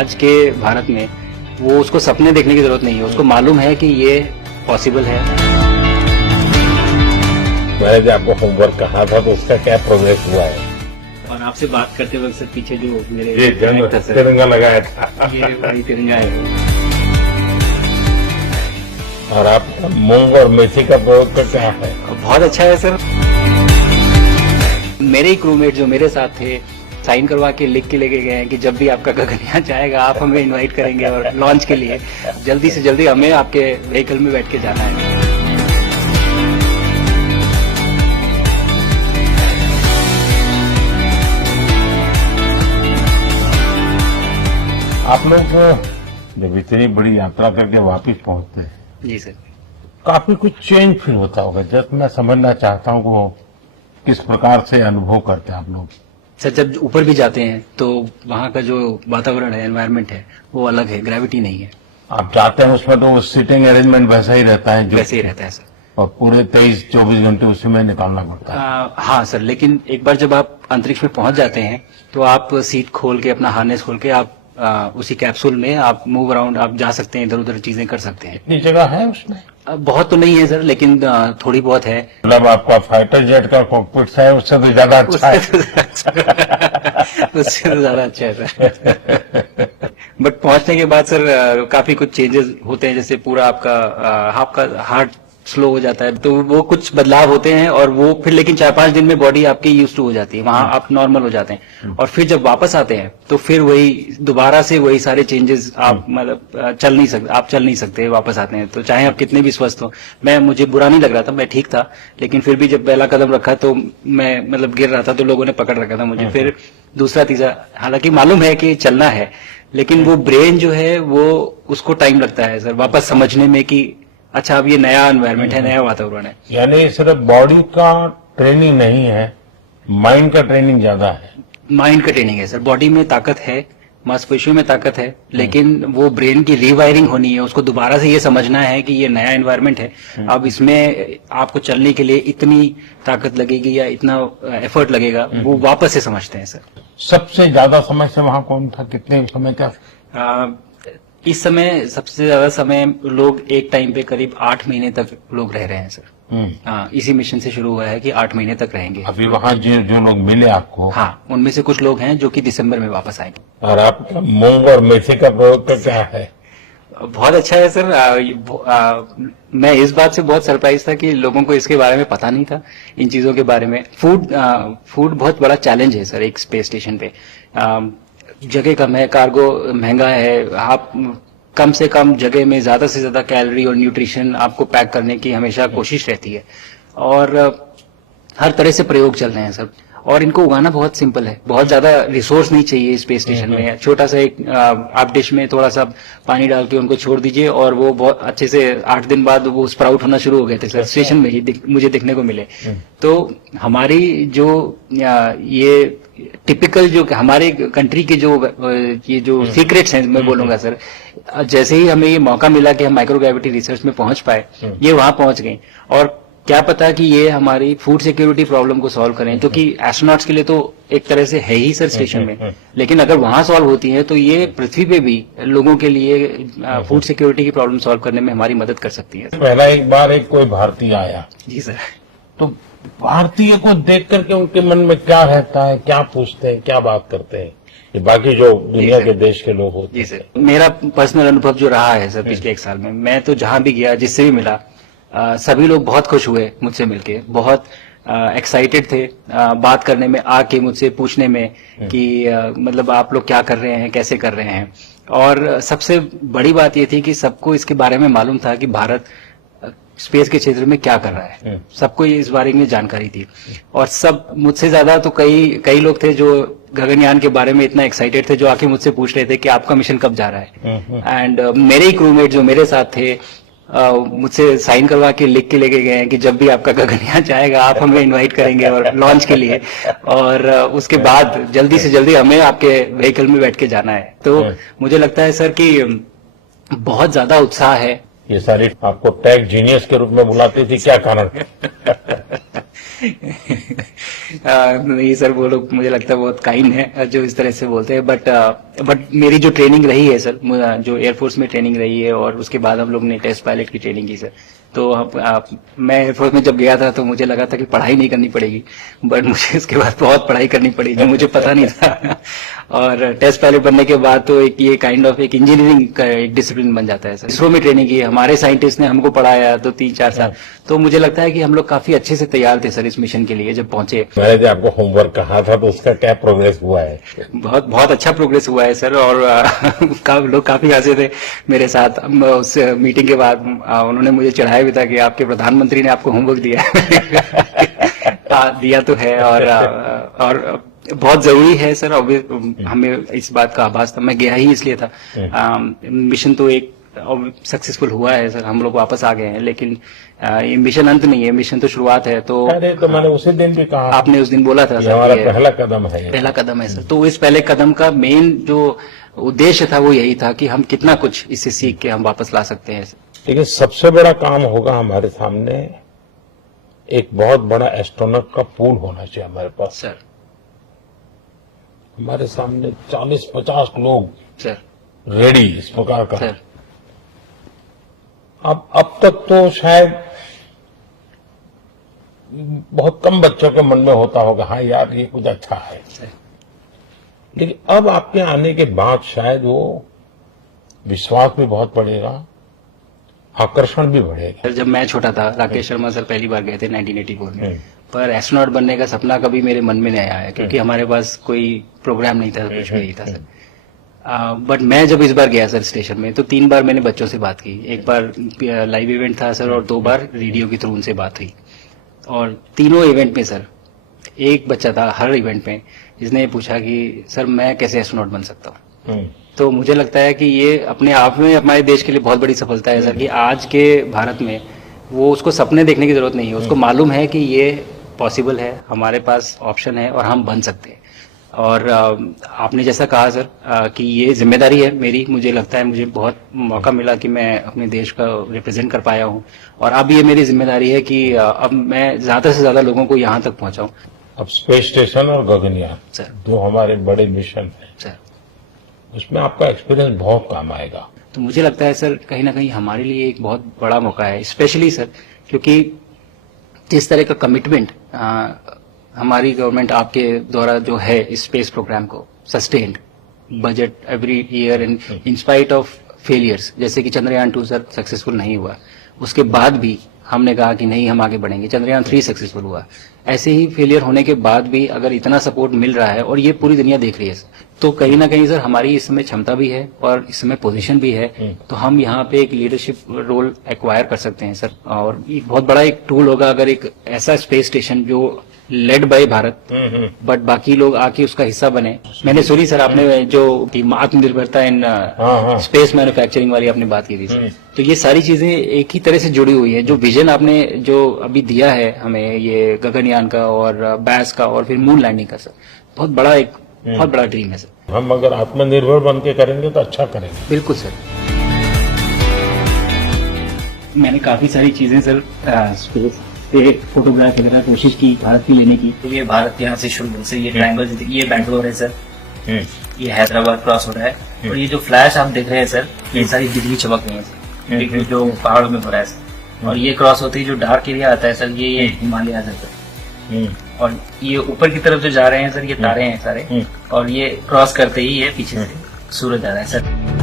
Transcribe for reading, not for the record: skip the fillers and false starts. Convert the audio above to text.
आज के भारत में वो उसको सपने देखने की जरूरत नहीं है, उसको मालूम है कि ये पॉसिबल है। मैंने जो आपको होमवर्क कहा था तो उसका क्या प्रोग्रेस हुआ है? और आपसे बात करते वक्त सर पीछे जो मेरे ये जंग तिरंगा लगाया था, ये वही तिरंगा है। और आप मूंग और मेथी का प्रयोग का क्या है? बहुत अच्छा है सर। मेरे ही क्रूमेट जो मेरे साथ थे साइन करवा के लिख के लेके गए हैं कि जब भी आपका गगनयान जाएगा आप हमें इनवाइट करेंगे और लॉन्च के लिए जल्दी से जल्दी हमें आपके व्हीकल में बैठ के जाना है। आप लोग जब इतनी बड़ी यात्रा करके वापस पहुंचते हैं, जी सर, काफी कुछ चेंज फील होता होगा। जब मैं समझना चाहता हूँ वो किस प्रकार से अनुभव करते हैं आप लोग? सर जब ऊपर भी जाते हैं तो वहाँ का जो वातावरण है, एनवायरनमेंट है, वो अलग है, ग्रेविटी नहीं है। आप जाते हैं उसमें तो सीटिंग अरेंजमेंट वैसा ही रहता है, वैसे ही रहता है सर। और पूरे 23-24 घंटे उसी में निकालना पड़ता है। हाँ सर, लेकिन एक बार जब आप अंतरिक्ष में पहुंच जाते हैं तो आप सीट खोल के, अपना हार्नेस खोल के आप उसी कैप्सूल में आप मूव अराउंड, आप जा सकते हैं, इधर उधर चीजें कर सकते हैं। इतनी जगह है उसमें? बहुत तो नहीं है सर, लेकिन थोड़ी बहुत है। मतलब आपका फाइटर जेट का कॉकपिट है, उससे तो ज्यादा अच्छा है। उससे तो ज्यादा अच्छा है सर। बट पहुंचने के बाद सर काफी कुछ चेंजेस होते हैं, जैसे पूरा आपका हार्ट स्लो हो जाता है, तो वो कुछ बदलाव होते हैं और वो फिर लेकिन 4-5 दिन में बॉडी आपकी यूज टू हो जाती है, वहां आप नॉर्मल हो जाते हैं। और फिर जब वापस आते हैं तो फिर वही दोबारा से वही सारे चेंजेस, आप मतलब चल नहीं सकते वापस आते हैं, तो चाहे आप कितने भी स्वस्थ हो। मुझे बुरा नहीं लग रहा था, मैं ठीक था, लेकिन फिर भी जब पहला कदम रखा तो मैं मतलब गिर रहा था तो लोगों ने पकड़ रखा था मुझे। फिर दूसरा तीसरा, हालांकि मालूम है कि चलना है, लेकिन वो ब्रेन जो है वो उसको टाइम लगता है सर वापस समझने में कि अच्छा अब ये नया एनवायरनमेंट है, नया वातावरण है। यानी सिर्फ बॉडी का ट्रेनिंग नहीं है, माइंड का ट्रेनिंग ज्यादा है। माइंड का ट्रेनिंग है सर। बॉडी में ताकत है, मांसपेशियों में ताकत है, लेकिन वो ब्रेन की रीवायरिंग होनी है, उसको दोबारा से ये समझना है कि ये नया एनवायरनमेंट है। अब इसमें आपको चलने के लिए इतनी ताकत लगेगी या इतना एफर्ट लगेगा, वो वापस से समझते हैं सर। सबसे ज्यादा समय से वहां कौन था, कितने समय का? इस समय सबसे ज्यादा समय लोग एक टाइम पे करीब 8 महीने तक लोग रह रहे हैं सर। इसी मिशन से शुरू हुआ है कि 8 महीने तक रहेंगे। अभी वहाँ जो लोग मिले आपको? हाँ, उनमें से कुछ लोग हैं जो कि दिसंबर में वापस आएंगे। और आपका मूंग और मेथी का प्रयोग का क्या है? बहुत अच्छा है सर। मैं इस बात से बहुत सरप्राइज था कि लोगों को इसके बारे में पता नहीं था, इन चीजों के बारे में। फूड बहुत बड़ा चैलेंज है सर एक स्पेस स्टेशन पे। जगह कम है, कार्गो महंगा है, आप कम से कम जगह में ज्यादा से ज्यादा कैलोरी और न्यूट्रिशन आपको पैक करने की हमेशा कोशिश रहती है, और हर तरह से प्रयोग चल रहे हैं सर। और इनको उगाना बहुत सिंपल है, बहुत ज्यादा रिसोर्स नहीं चाहिए स्पेस स्टेशन में। छोटा सा एक आप डिश में थोड़ा सा पानी डाल के उनको छोड़ दीजिए और वो बहुत अच्छे से 8 दिन बाद वो स्प्राउट होना शुरू हो गए थे सर, स्टेशन में ही मुझे देखने को मिले। तो हमारी जो ये टिपिकल जो हमारे कंट्री के ये जो सीक्रेट्स हैं, मैं बोलूंगा सर, जैसे ही हमें ये मौका मिला कि हम माइक्रोग्रेविटी रिसर्च में पहुंच पाए, ये वहां पहुंच गए। और क्या पता कि ये हमारी फूड सिक्योरिटी प्रॉब्लम को सॉल्व करें, क्योंकि एस्ट्रोनॉट्स के लिए तो एक तरह से है ही सर स्टेशन में, लेकिन अगर वहां सॉल्व होती है तो ये पृथ्वी पे भी लोगों के लिए फूड सिक्योरिटी की प्रॉब्लम सॉल्व करने में हमारी मदद कर सकती है। पहला एक बार कोई भारतीय आया, जी सर, तो भारतीय को देख करके उनके मन में क्या रहता है, क्या पूछते हैं, क्या बात करते हैं, ये बाकी जो दुनिया के देश के लोग होते हैं? जी सर, मेरा पर्सनल अनुभव जो रहा है सर पिछले 1 साल में, मैं तो जहां भी गया, जिससे भी मिला, सभी लोग बहुत खुश हुए मुझसे मिलके, बहुत एक्साइटेड थे बात करने में, आके मुझसे पूछने में कि मतलब आप लोग क्या कर रहे हैं, कैसे कर रहे हैं। और सबसे बड़ी बात ये थी कि सबको इसके बारे में मालूम था कि भारत स्पेस के क्षेत्र में क्या कर रहा है, सबको इस बारे में जानकारी थी। और सब मुझसे ज्यादा तो कई लोग थे जो गगनयान के बारे में इतना एक्साइटेड थे, जो आके मुझसे पूछ रहे थे कि आपका मिशन कब जा रहा है। एंड मेरे ही क्रूमेट जो मेरे साथ थे मुझसे साइन करवा के लिख के लेके गए हैं कि जब भी आपका गगनयान जाएगा आप हमें इनवाइट करेंगे और लॉन्च के लिए, और उसके बाद जल्दी से जल्दी हमें आपके व्हीकल में बैठ के जाना है। तो मुझे लगता है सर कि बहुत ज्यादा उत्साह है ये सारी आपको टेक जीनियस के रूप में बुलाती थी, क्या कारण? नहीं सर, वो लोग मुझे लगता है बहुत काइंड है जो इस तरह से बोलते हैं, बट मेरी जो ट्रेनिंग रही है सर, जो एयरफोर्स में ट्रेनिंग रही है और उसके बाद हम लोग ने टेस्ट पायलट की ट्रेनिंग की सर। तो मैं एयरफोर्स में जब गया था तो मुझे लगा था कि पढ़ाई नहीं करनी पड़ेगी, बट मुझे इसके बाद बहुत पढ़ाई करनी पड़ी जो मुझे पता नहीं था। और टेस्ट पायलट बनने के बाद तो एक ये काइंड ऑफ एक इंजीनियरिंग का एक डिसिप्लिन बन जाता है सर। इसरो में ट्रेनिंग की, हमारे साइंटिस्ट ने हमको पढ़ाया तो 3-4 साल, तो मुझे लगता है कि हम लोग काफी अच्छे से तैयार थे सर इस मिशन के लिए जब पहुंचे। मैंने जो आपको होमवर्क कहा था तो उसका क्या प्रोग्रेस हुआ है? बहुत बहुत अच्छा प्रोग्रेस हुआ है सर, और लोग काफी हंसे थे मेरे साथ। उस मीटिंग के बाद उन्होंने मुझे चढ़ाया भी था कि आपके प्रधानमंत्री ने आपको होमवर्क दिया है। दिया तो है, और बहुत जरूरी है सर। हमें इस बात का आभास था, मैं गया ही इसलिए था। मिशन तो एक सक्सेसफुल हुआ है सर, हम लोग वापस आ गए हैं, लेकिन ये मिशन अंत नहीं है, मिशन तो शुरुआत है। तो अरे तो मैंने उसी दिन भी कहा, आपने उस दिन बोला था सर, हमारा पहला कदम है, पहला कदम है सर। तो इस पहले कदम का मेन जो उद्देश्य था वो यही था कि हम कितना कुछ इससे सीख के हम वापस ला सकते हैं। लेकिन सबसे बड़ा काम होगा हमारे सामने, एक बहुत बड़ा एस्ट्रोनॉट का पूल होना चाहिए हमारे पास सर। हमारे सामने 40-50 लोग सर रेडी इस प्रकार का। सर अब तक तो शायद बहुत कम बच्चों के मन में होता होगा, हाँ यार ये कुछ अच्छा है, लेकिन अब आपके आने के बाद शायद वो विश्वास भी बहुत बढ़ेगा, आकर्षण भी बढ़ेगा। सर जब मैं छोटा था, राकेश शर्मा सर पहली बार गए थे 1984 में, पर एस्ट्रोनॉट बनने का सपना कभी मेरे मन में नहीं आया, क्योंकि हमारे पास कोई प्रोग्राम नहीं था, कुछ भी नहीं था सर। बट मैं जब इस बार गया सर स्टेशन में, तो 3 बार मैंने बच्चों से बात की। एक बार लाइव इवेंट था सर, और 2 बार रेडियो के थ्रू उनसे बात हुई। और तीनों इवेंट में सर एक बच्चा था हर इवेंट में जिसने पूछा कि सर मैं कैसे एस्ट्रोनॉट बन सकता हूँ। तो मुझे लगता है कि ये अपने आप में हमारे देश के लिए बहुत बड़ी सफलता है सर, कि आज के भारत में वो उसको सपने देखने की जरूरत नहीं है, उसको मालूम है कि ये पॉसिबल है, हमारे पास ऑप्शन है और हम बन सकते हैं। और आपने जैसा कहा सर कि ये जिम्मेदारी है मेरी, मुझे लगता है मुझे बहुत मौका मिला कि मैं अपने देश का रिप्रेजेंट कर पाया हूँ, और अब ये मेरी जिम्मेदारी है कि अब मैं ज्यादा से ज्यादा लोगों को यहाँ तक पहुँचाऊँ। अब स्पेस स्टेशन और गगनयान सर, जो हमारे बड़े मिशन है सर, उसमें आपका एक्सपीरियंस बहुत काम आएगा। तो मुझे लगता है सर कहीं ना कहीं हमारे लिए एक बहुत बड़ा मौका है, स्पेशली सर क्योंकि जिस तरह का कमिटमेंट हमारी गवर्नमेंट आपके द्वारा जो है इस स्पेस प्रोग्राम को sustained budget every year in spite of failures, जैसे कि चंद्रयान 2 सर सक्सेसफुल नहीं हुआ, उसके बाद भी हमने कहा कि नहीं हम आगे बढ़ेंगे, चंद्रयान 3 सक्सेसफुल हुआ। ऐसे ही फेलियर होने के बाद भी अगर इतना सपोर्ट मिल रहा है और ये पूरी दुनिया देख रही है सर, तो कहीं ना कहीं सर हमारी इस समय क्षमता भी है और इस समय पोजीशन भी है, तो हम यहाँ पे एक लीडरशिप रोल एक्वायर कर सकते हैं सर। और एक बहुत बड़ा एक टूल होगा अगर एक ऐसा स्पेस स्टेशन जो लेड बाय भारत बट बाकी लोग आके उसका हिस्सा बने। मैंने सुनी सर आपने जो आत्मनिर्भरता इन स्पेस मैन्युफैक्चरिंग वाली आपने बात की थी सर, तो ये सारी चीजें एक ही तरह से जुड़ी हुई है। जो विजन आपने जो अभी दिया है हमें ये गगनयान का और बैस का और फिर मून लैंडिंग का सर, बहुत बड़ा ड्रीम है सर। हम अगर आत्मनिर्भर बन के करेंगे तो अच्छा करेंगे। बिल्कुल सर। मैंने काफी सारी चीजें सर स्पेस पे फोटोग्राफ वगैरह कोशिश की भारत की लेने की। तो ये भारत यहाँ से शुरू से ये ट्रायंगल, ये बैंगलोर है सर, ये हैदराबाद क्रॉस हो रहा है, और ये जो फ्लैश आप देख रहे हैं सर ये सारी बिजली चमक रही है सर, बिजली जो पहाड़ों में हो रहा है सर। और ये क्रॉस होते ही जो डार्क एरिया आता है सर ये हिमालय आ जाता है, और ये ऊपर की तरफ जो जा रहे हैं सर ये तारे हैं सारे, और ये क्रॉस करते ही ये पीछे से सूरज आ रहा है सर।